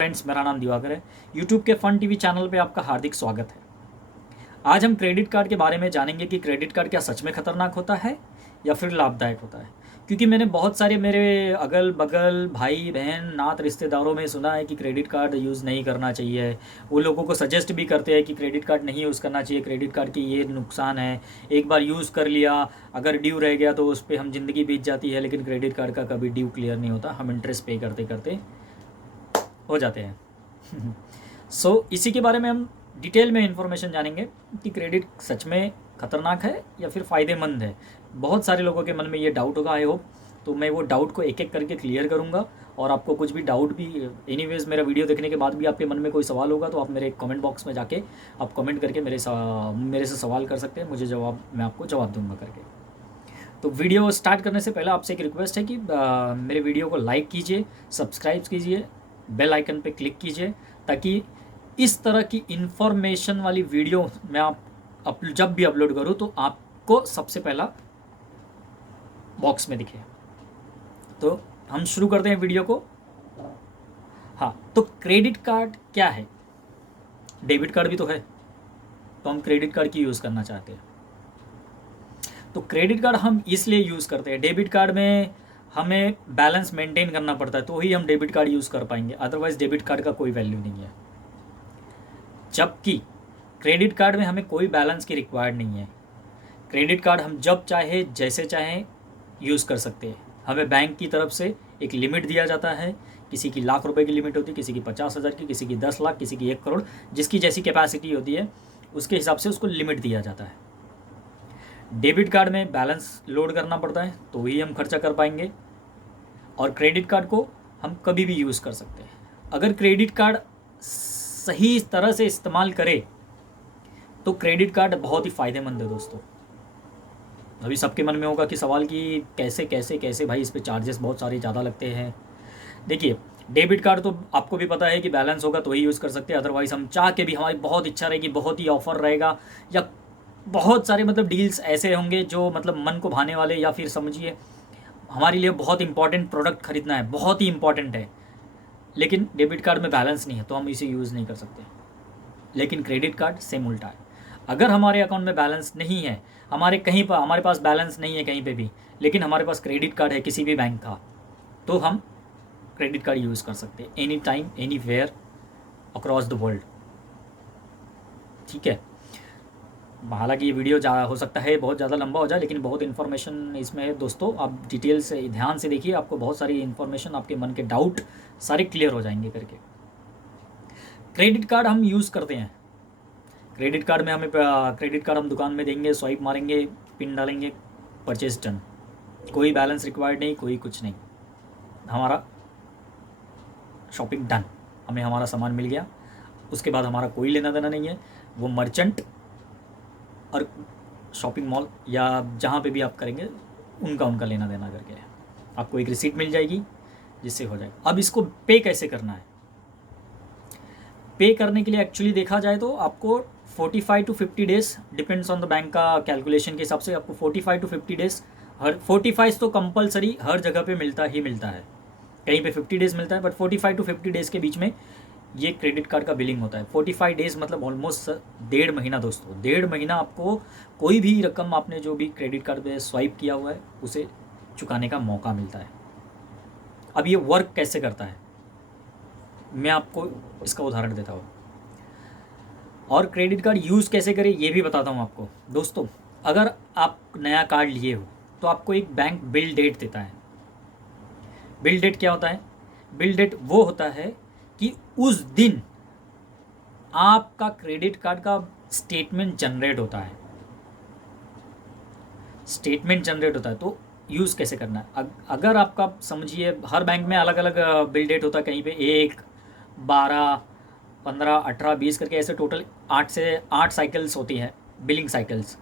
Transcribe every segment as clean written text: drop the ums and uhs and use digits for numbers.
Friends, मेरा नाम दिवाकर है। यूट्यूब के फन टीवी चैनल पे आपका हार्दिक स्वागत है। आज हम क्रेडिट कार्ड के बारे में जानेंगे कि क्रेडिट कार्ड क्या सच में खतरनाक होता है या फिर लाभदायक होता है। क्योंकि मैंने बहुत सारे मेरे अगल बगल भाई बहन नात रिश्तेदारों में सुना है कि क्रेडिट कार्ड यूज़ नहीं करना चाहिए। वो लोगों को सजेस्ट भी करते हैं कि क्रेडिट कार्ड नहीं यूज़ करना चाहिए, क्रेडिट कार्ड की ये नुकसान है, एक बार यूज़ कर लिया अगर ड्यू रह गया तो उस पर हम ज़िंदगी बीत जाती है। लेकिन क्रेडिट कार्ड का कभी ड्यू क्लियर नहीं होता, हम इंटरेस्ट पे करते करते हो जाते हैं। इसी के बारे में हम डिटेल में इन्फॉर्मेशन जानेंगे कि क्रेडिट सच में ख़तरनाक है या फिर फ़ायदेमंद है। बहुत सारे लोगों के मन में ये डाउट होगा, आई होप। तो मैं वो डाउट को एक एक करके क्लियर करूँगा। और आपको कुछ भी डाउट भी, एनीवेज मेरा वीडियो देखने के बाद भी आपके मन में कोई सवाल होगा तो आप मेरे कमेंट बॉक्स में जाके आप कमेंट करके मेरे से सवाल कर सकते हैं। मुझे मैं आपको जवाब दूंगा करके। तो वीडियो स्टार्ट करने से पहले आपसे एक रिक्वेस्ट है कि मेरे वीडियो को लाइक कीजिए, सब्सक्राइब कीजिए, बेल आइकन पे क्लिक कीजिए, ताकि इस तरह की इन्फॉर्मेशन वाली वीडियो मैं जब भी अपलोड करूँ तो आपको सबसे पहला बॉक्स में दिखे। तो हम शुरू करते हैं वीडियो को। हाँ, तो क्रेडिट कार्ड क्या है? डेबिट कार्ड भी तो है, तो हम क्रेडिट कार्ड की यूज़ करना चाहते हैं। तो क्रेडिट कार्ड हम इसलिए यूज़ करते हैं, डेबिट कार्ड में हमें बैलेंस मेंटेन करना पड़ता है तो ही हम डेबिट कार्ड यूज़ कर पाएंगे, अदरवाइज़ डेबिट कार्ड का कोई वैल्यू नहीं है। जबकि क्रेडिट कार्ड में हमें कोई बैलेंस की रिक्वायर्ड नहीं है। क्रेडिट कार्ड हम जब चाहे जैसे चाहें यूज़ कर सकते हैं। हमें बैंक की तरफ से एक लिमिट दिया जाता है। किसी की ₹1,00,000 की लिमिट होती है, किसी की 50,000 की, किसी की 10 लाख, किसी की 1 करोड़। जिसकी जैसी कैपेसिटी होती है उसके हिसाब से उसको लिमिट दिया जाता है। डेबिट कार्ड में बैलेंस लोड करना पड़ता है तो ही हम खर्चा कर पाएंगे। और क्रेडिट कार्ड को हम कभी भी यूज़ कर सकते हैं। अगर क्रेडिट कार्ड सही तरह से इस्तेमाल करें तो क्रेडिट कार्ड बहुत ही फ़ायदेमंद है दोस्तों। अभी सबके मन में होगा कि सवाल कि कैसे कैसे कैसे भाई, इस पे चार्जेस बहुत सारे ज़्यादा लगते हैं। देखिए, डेबिट कार्ड तो आपको भी पता है कि बैलेंस होगा तो ही यूज़ कर सकते हैं, अदरवाइज़ हम चाह के भी, हमारी बहुत इच्छा रहेगी, बहुत ही ऑफ़र रहेगा या बहुत सारे मतलब डील्स ऐसे होंगे जो मतलब मन को भाने वाले, या फिर समझिए हमारे लिए बहुत इंपॉर्टेंट प्रोडक्ट खरीदना है, बहुत ही इंपॉर्टेंट है, लेकिन डेबिट कार्ड में बैलेंस नहीं है तो हम इसे यूज़ नहीं कर सकते। लेकिन क्रेडिट कार्ड सेम उल्टा है। अगर हमारे अकाउंट में बैलेंस नहीं है, हमारे पास बैलेंस नहीं है कहीं पे भी, लेकिन हमारे पास क्रेडिट कार्ड है किसी भी बैंक का, तो हम क्रेडिट कार्ड यूज़ कर सकते हैं any time anywhere across the world. ठीक है। हालांकि ये वीडियो हो सकता है बहुत ज़्यादा लंबा हो जाए, लेकिन बहुत इन्फॉर्मेशन इसमें है दोस्तों। आप डिटेल से ध्यान से देखिए, आपको बहुत सारी इन्फॉर्मेशन, आपके मन के डाउट सारे क्लियर हो जाएंगे करके। क्रेडिट कार्ड हम यूज़ करते हैं। क्रेडिट कार्ड हम दुकान में देंगे, स्वाइप मारेंगे, पिन डालेंगे, परचेज डन। कोई बैलेंस रिक्वायर्ड नहीं, कोई कुछ नहीं, हमारा शॉपिंग डन, हमें हमारा सामान मिल गया। उसके बाद हमारा कोई लेना देना नहीं है। वो मर्चेंट और शॉपिंग मॉल या जहाँ पे भी आप करेंगे उनका लेना देना करके आपको एक रिसीट मिल जाएगी जिससे हो जाएगा। अब इसको पे कैसे करना है? पे करने के लिए एक्चुअली देखा जाए तो आपको 45 to 50 days, depends on the bank का कैलकुलेशन के हिसाब से, आपको 45 टू 50 डेज़, हर 45 तो कंपलसरी हर जगह पे मिलता ही मिलता है। कहीं पे 50 डेज़ मिलता है, बट 45 टू 50 डेज़ के बीच में ये क्रेडिट कार्ड का बिलिंग होता है। 45 डेज़ मतलब ऑलमोस्ट 1.5 महीना दोस्तों। 1.5 महीना आपको कोई भी रकम आपने जो भी क्रेडिट कार्ड पे स्वाइप किया हुआ है उसे चुकाने का मौका मिलता है। अब ये वर्क कैसे करता है मैं आपको इसका उदाहरण देता हूँ, और क्रेडिट कार्ड यूज़ कैसे करें ये भी बताता हूँ आपको दोस्तों। अगर आप नया कार्ड लिए हो तो आपको एक बैंक बिल डेट देता है। बिल डेट क्या होता है? बिल डेट वो होता है कि उस दिन आपका क्रेडिट कार्ड का स्टेटमेंट जनरेट होता है। स्टेटमेंट जनरेट होता है तो यूज़ कैसे करना है? अगर आपका समझिए, हर बैंक में अलग अलग बिल डेट होता है। कहीं पे 1, 12, 15, 18, 20 करके ऐसे टोटल 8 साइकिल्स होती हैं, बिलिंग साइकिल्स।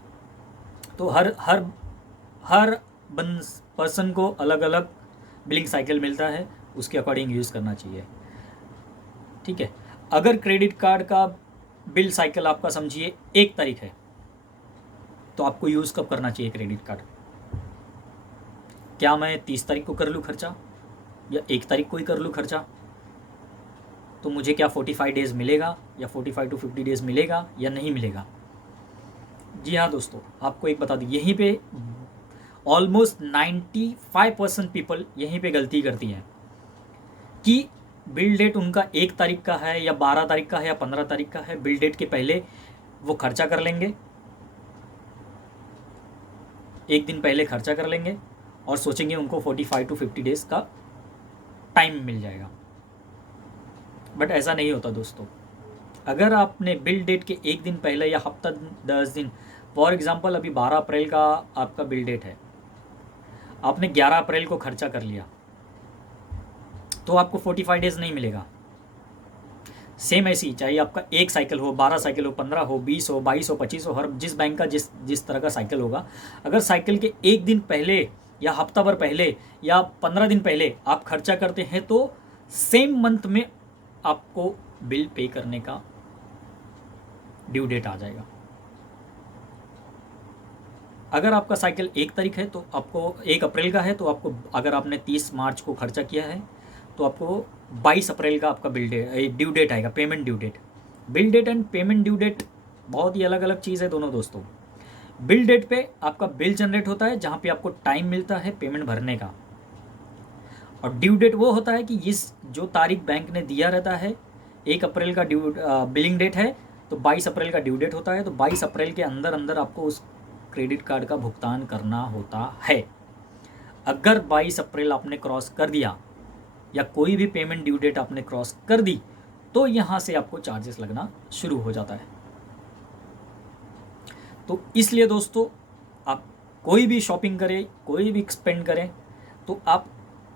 तो हर पर्सन को अलग अलग बिलिंग साइकिल मिलता है, उसके अकॉर्डिंग यूज़ करना चाहिए। ठीक है। अगर क्रेडिट कार्ड का बिल साइकिल आपका समझिए 1 तारीख है, तो आपको यूज़ कब करना चाहिए क्रेडिट कार्ड? क्या मैं 30 तारीख को कर लूँ खर्चा या 1 तारीख को ही कर लूँ खर्चा? तो मुझे क्या 45 डेज़ मिलेगा या 45 टू 50 डेज़ मिलेगा या नहीं मिलेगा। जी हाँ दोस्तों, आपको एक बता दें, यहीं पे ऑलमोस्ट 95% पीपल यहीं पे गलती करती हैं कि बिल डेट उनका 1 तारीख का है या 12 तारीख का है या 15 तारीख का है, बिल डेट के पहले वो खर्चा कर लेंगे, 1 दिन पहले खर्चा कर लेंगे और सोचेंगे उनको 45 टू 50 डेज़ का टाइम मिल जाएगा। बट ऐसा नहीं होता दोस्तों। अगर आपने बिल डेट के 1 दिन पहले या हफ्ता 10 दिन, फॉर एग्ज़ाम्पल अभी 12 अप्रैल का आपका बिल डेट है, आपने 11 अप्रैल को खर्चा कर लिया तो आपको 45 डेज़ नहीं मिलेगा। सेम ऐसी, चाहे आपका एक साइकिल हो, 12 साइकिल हो, 15 हो, 20 हो, 22 हो, 25 हो, हर जिस बैंक का जिस तरह का साइकिल होगा, अगर साइकिल के 1 दिन पहले या हफ्ता भर पहले या 15 दिन पहले आप खर्चा करते हैं तो सेम मंथ में आपको बिल पे करने का ड्यू डेट आ जाएगा। अगर आपका साइकिल 1 तारीख है तो आपको 1 अप्रैल का है तो आपको, अगर आपने 30 मार्च को खर्चा किया है तो आपको 22 अप्रैल का आपका बिल डेट ड्यू डेट आएगा, payment due date. Bill date and payment due date बहुत ही अलग अलग चीज़ है दोनों दोस्तों। बिल डेट पे आपका बिल जनरेट होता है जहाँ पे आपको टाइम मिलता है पेमेंट भरने का, और ड्यू डेट वो होता है कि इस जो तारीख बैंक ने दिया रहता है, 1 अप्रैल का ड्यू बिलिंग डेट है तो 22 अप्रैल का ड्यू डेट होता है, तो 22 अप्रैल के अंदर अंदर आपको उस क्रेडिट कार्ड का भुगतान करना होता है। अगर 22 अप्रैल आपने क्रॉस कर दिया या कोई भी पेमेंट ड्यू डेट आपने क्रॉस कर दी तो यहाँ से आपको चार्जेस लगना शुरू हो जाता है। तो इसलिए दोस्तों, आप कोई भी शॉपिंग करें, कोई भी स्पेंड करें तो आप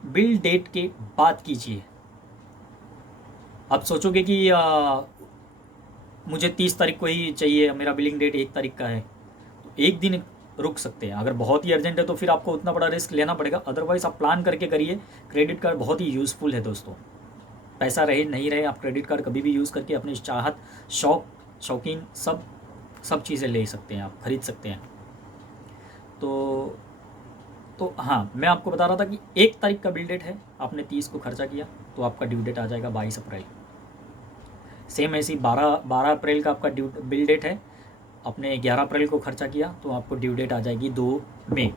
बिल डेट के बाद कीजिए। आप सोचोगे कि मुझे 30 तारीख को ही चाहिए, मेरा बिलिंग डेट 1 तारीख का है, तो 1 दिन रुक सकते हैं। अगर बहुत ही अर्जेंट है तो फिर आपको उतना बड़ा रिस्क लेना पड़ेगा, अदरवाइज़ आप प्लान करके करिए। क्रेडिट कार्ड बहुत ही यूज़फुल है दोस्तों। पैसा रहे नहीं रहे, आप क्रेडिट कार्ड कभी भी यूज़ करके अपनी चाहत, शौक, शौकीन सब चीज़ें ले सकते हैं, आप खरीद सकते हैं। तो हाँ, मैं आपको बता रहा था कि 1 तारीख का बिल डेट है, आपने 30 को खर्चा किया तो आपका ड्यू डेट आ जाएगा 22 अप्रैल। सेम ऐसी 12 अप्रैल का आपका बिल डेट है, आपने 11 अप्रैल को खर्चा किया तो आपको ड्यू डेट आ जाएगी 2 मई।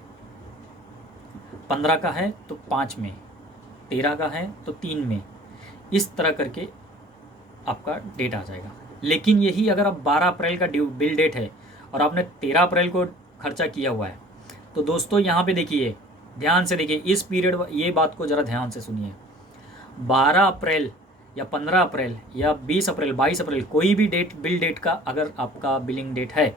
15 का है तो 5 मई, 13 का है तो 3 मई, इस तरह करके आपका डेट आ जाएगा। लेकिन यही अगर आप 12 अप्रैल का बिल डेट है और आपने 13 अप्रैल को खर्चा किया हुआ है तो दोस्तों यहाँ पे देखिए, ध्यान से देखिए, इस पीरियड, ये बात को ज़रा ध्यान से सुनिए। 12 अप्रैल या 15 अप्रैल या 20 अप्रैल, 22 अप्रैल, कोई भी डेट, बिल डेट का अगर आपका बिलिंग डेट है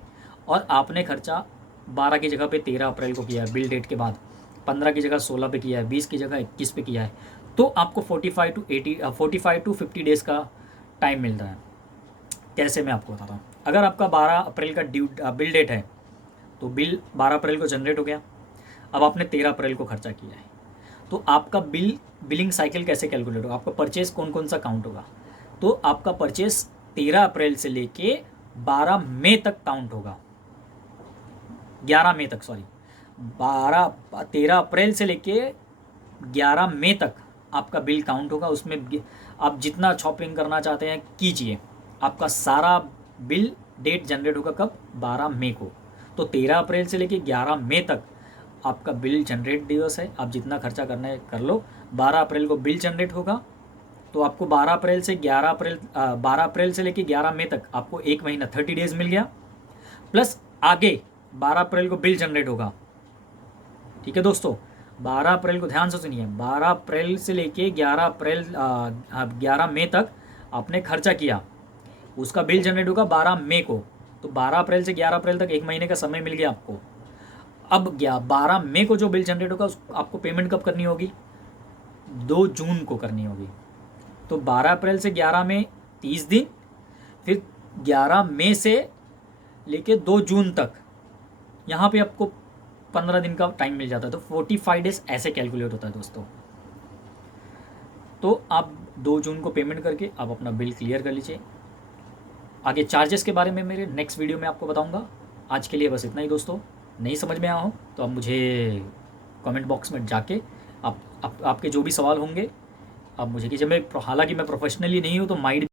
और आपने खर्चा 12 की जगह पे 13 अप्रैल को किया है, बिल डेट के बाद 15 की जगह 16 पे किया है, 20 की जगह 21 पे किया है, तो आपको 45 टू 50 डेज़ का टाइम मिल रहा है। कैसे, मैं आपको बताता हूँ। अगर आपका 12 अप्रैल का बिल डेट है तो बिल 12 अप्रैल को जनरेट हो गया, अब आपने 13 अप्रैल को खर्चा किया है, तो आपका बिलिंग साइकिल कैसे कैलकुलेट होगा, आपका परचेस कौन कौन सा काउंट होगा, तो आपका परचेस 13 अप्रैल से लेके 12 मई तक काउंट होगा, 11 मई तक, सॉरी, 13 अप्रैल से लेके 11 मई तक आपका बिल काउंट होगा। उसमें आप जितना शॉपिंग करना चाहते हैं कीजिए, आपका सारा बिल डेट जनरेट होगा कब, 12 मई को। तो 13 अप्रैल से लेके 11 मई तक आपका बिल जनरेट दिवस है, आप जितना खर्चा करना है कर लो। 12 अप्रैल को बिल जनरेट होगा तो आपको 12 अप्रैल से लेके 11 मई तक आपको 1 महीना 30 डेज़ मिल गया, प्लस आगे 12 अप्रैल को बिल जनरेट होगा। ठीक है दोस्तों, 12 अप्रैल को ध्यान से सुनिए, 12 अप्रैल से लेके 11 मई तक आपने खर्चा किया, उसका बिल जनरेट होगा 12 मई को। तो 12 अप्रैल से 11 अप्रैल तक 1 महीने का समय मिल गया आपको। अब 12 मई को जो बिल जनरेट होगा आपको पेमेंट कब करनी होगी, 2 जून को करनी होगी। तो 12 अप्रैल से 11 मई 30 दिन, फिर 11 मई से लेके 2 जून तक, यहाँ पे आपको 15 दिन का टाइम मिल जाता है। तो 45 डेज़ ऐसे कैलकुलेट होता है दोस्तों। तो आप 2 जून को पेमेंट करके आप अपना बिल क्लियर कर लीजिए। आगे चार्जेस के बारे में मेरे नेक्स्ट वीडियो में आपको बताऊंगा। आज के लिए बस इतना ही दोस्तों। नहीं समझ में आया हो तो आप मुझे कमेंट बॉक्स में जाके आपके जो भी सवाल होंगे आप मुझे कीजिए। मैं हालांकि मैं प्रोफेशनली नहीं हूँ तो माइंड